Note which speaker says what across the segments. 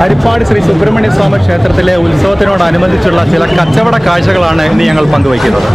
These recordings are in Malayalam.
Speaker 1: ഹരിപ്പാട് ശ്രീ സുബ്രഹ്മണ്യ സ്വാമി ക്ഷേത്രത്തിലെ ഉത്സവത്തിനോടനുബന്ധിച്ചുള്ള ചില കച്ചവട കാഴ്ചകളാണ് ഇന്ന് ഞങ്ങൾ പങ്കുവയ്ക്കുന്നത്.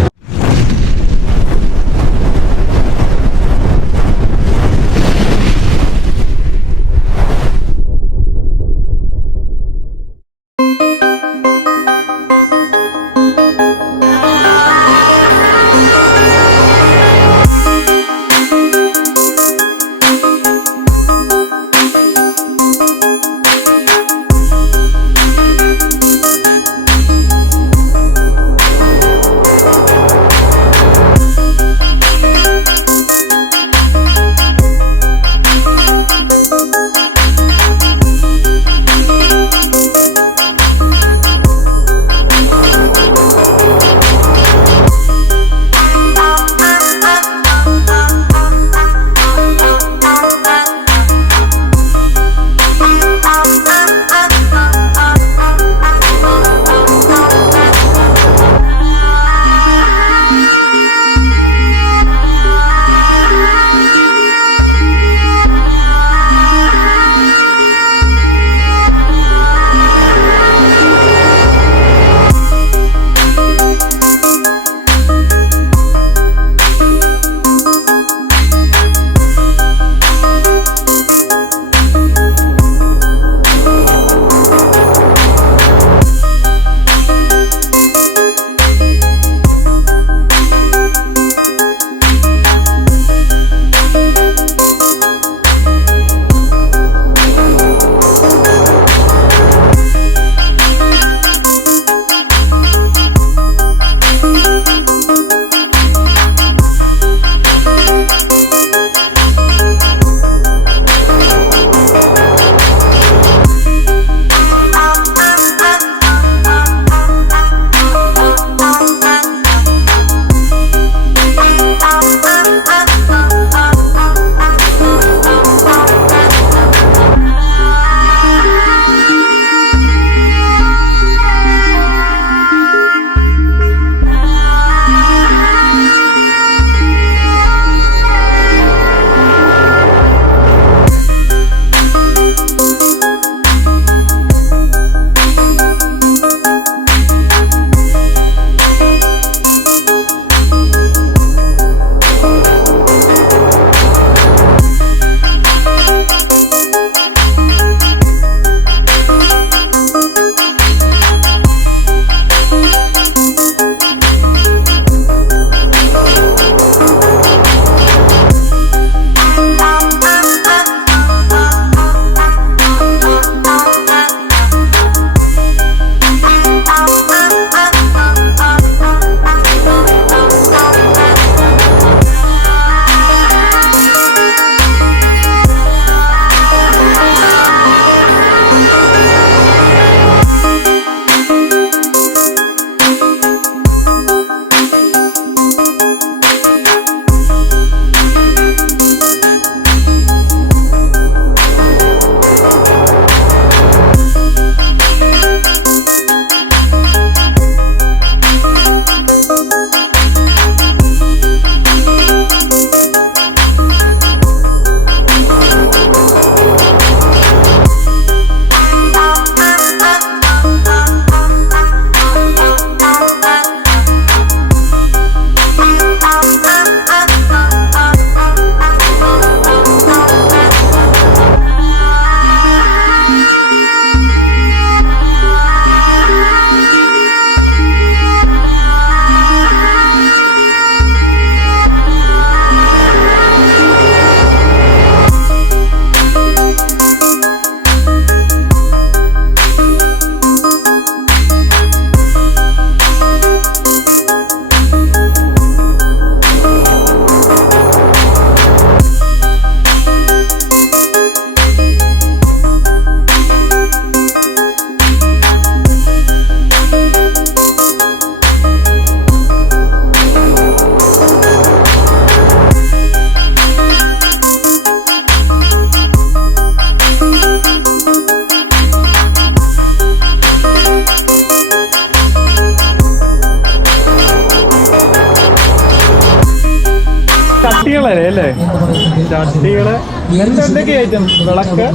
Speaker 2: എന്തൊക്കെ വിളക്ക്?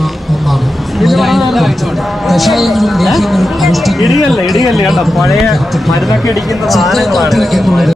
Speaker 3: അനുഷ്ഠിക്കുന്നു.
Speaker 2: ഇടികല്ല് ഇടികല്ല് കണ്ടോ പഴയ മരുന്നൊക്കെ ഇടിക്കുന്ന സാധനങ്ങളാണ്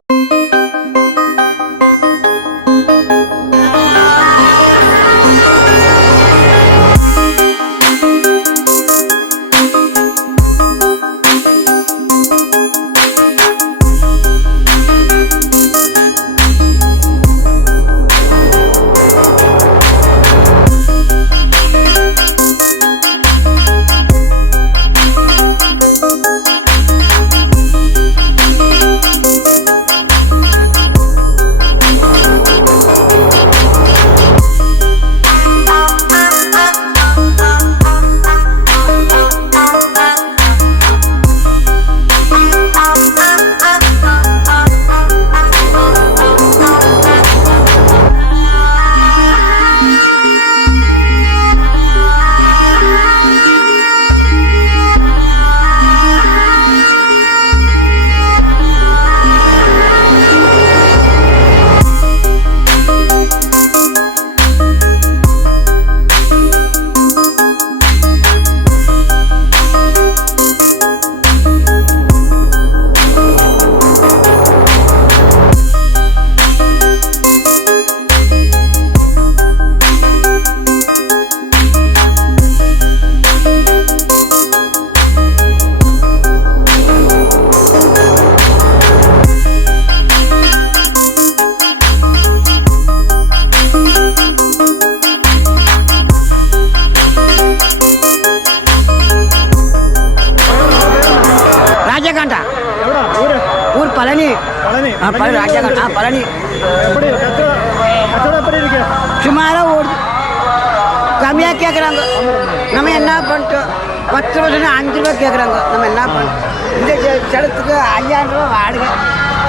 Speaker 4: ரூபா ரூபா கேட்குறாங்க நம்ம என்ன பண்ணோம் இந்த ஜ- ஜலத்துக்கு ஐயாயிரம் ரூபா வாடகை.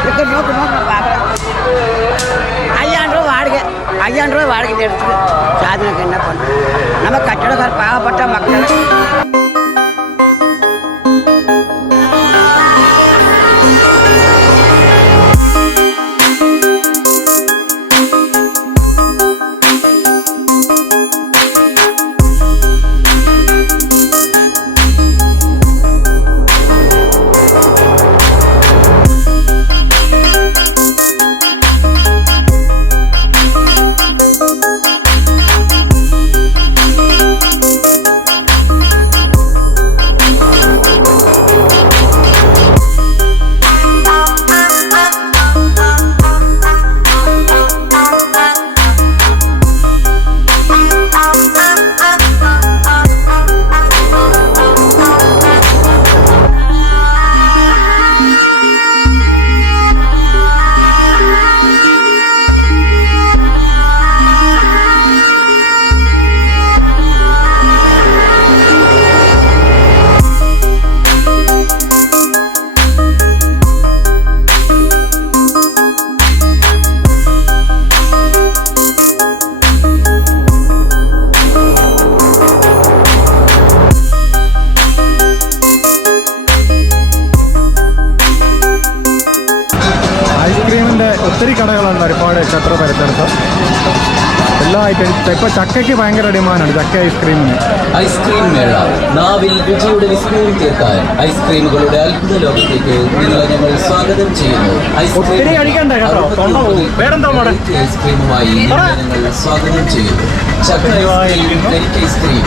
Speaker 4: இருக்க நோக்கு நோக்கு நான் பார்க்குறேன் ஐயாயிரம் ரூபா வாடகை. ஐயாயிரம் ரூபா வாடகை இந்த சாதனைக்கு என்ன பண்ணுறோம் நம்ம கட்டடக்கார பாவப்பட்ட மக்கள்.
Speaker 2: എല്ലാ ഐറ്റംസ് ഇപ്പൊ ചക്കയ്ക്ക് ഭയങ്കര ഡിമാൻഡാണ് ചക്ക ഐസ്ക്രീമിന്
Speaker 5: ഐസ്ക്രീം മേള നാവിൽ രുചിയുടെ വിസ്മയം കേൾക്കാൻ ഐസ്ക്രീമുകളുടെ അത്ഭുത ലോകത്തേക്ക് നിങ്ങളെ ഞങ്ങൾ സ്വാഗതം ചെയ്യുന്നു
Speaker 2: ഒത്തിരി കഴിക്കണ്ട കേട്ടോ, തൊണ്ട പോകും. പേരെന്താ മോളെ?
Speaker 5: ഐസ്ക്രീമുമായി നിങ്ങളെ ഞങ്ങൾ സ്വാഗതം ചെയ്യുന്നു ചക്ക ഐസ്ക്രീം കരിക്ക് ഐസ്ക്രീം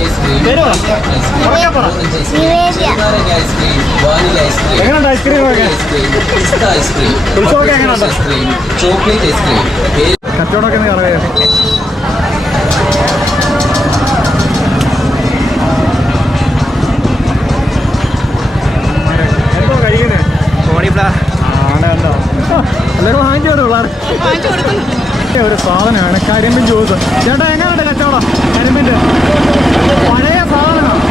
Speaker 5: ഐസ്ക്രീം
Speaker 2: പേര് പറ.
Speaker 5: ചോക്ലേറ്റ് ഐസ്ക്രീം
Speaker 2: പറയാ പറ.
Speaker 5: ഓറഞ്ച് ഐസ്ക്രീം നാരങ്ങ ice cream vanilla ice cream
Speaker 2: എങ്ങനെയുണ്ട് ice cream
Speaker 5: ice cream pista ice cream
Speaker 2: ഉത്സവമൊക്കെ എങ്ങനെയുണ്ട്?
Speaker 5: ഐസ്ക്രീം ചോക്ലേറ്റ് ഐസ്ക്രീം
Speaker 2: കച്ചവടമൊക്കെ ഒന്ന് കൊടുക്കും ഒരു സാധനമാണ് കരിമ്പിൻ ജ്യൂസ്. ചേട്ടാ എങ്ങനെയുണ്ട് കച്ചവടം? കരിമ്പിന്റെ പഴയ സാധനമാണ്?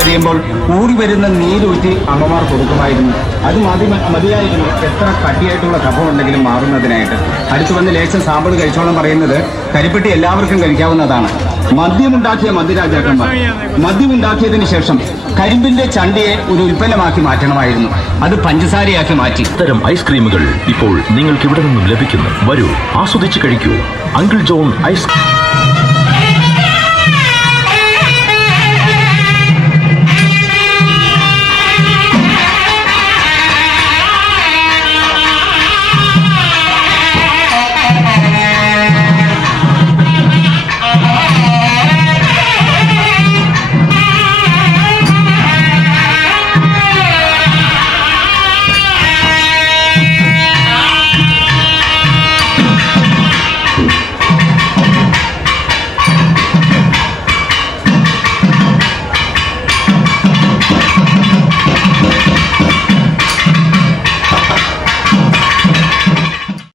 Speaker 6: കഴിയുമ്പോൾ കൂടി വരുന്ന നീരൂറ്റി അമ്മമാർ കൊടുക്കുമായിരുന്നു. അത് മതി മതിയായിരുന്നു. എത്ര കട്ടിയായിട്ടുള്ള കഫം ഉണ്ടെങ്കിലും മാറുന്നതിനായിട്ട്. അടുത്ത് വന്ന് ലേശം സാമ്പിൾ കഴിച്ചോളം പറയുന്നത് കരിപ്പെട്ടി എല്ലാവർക്കും കഴിക്കാവുന്നതാണ്. മദ്യമുണ്ടാക്കിയ മദ്യരാജാക്കന്മാർ മദ്യമുണ്ടാക്കിയതിനു ശേഷം കരിമ്പിന്റെ ചണ്ടിയെ ഒരു ഉൽപ്പന്നമാക്കി മാറ്റണമായിരുന്നു. അത് പഞ്ചസാരയാക്കി മാറ്റി.
Speaker 7: ഇത്തരം ഐസ്ക്രീമുകൾ ഇപ്പോൾ നിങ്ങൾക്ക് ഇവിടെ നിന്നും ലഭിക്കുന്നു. വരൂ ആസ്വദിച്ച് കഴിക്കൂ. Uncle John ice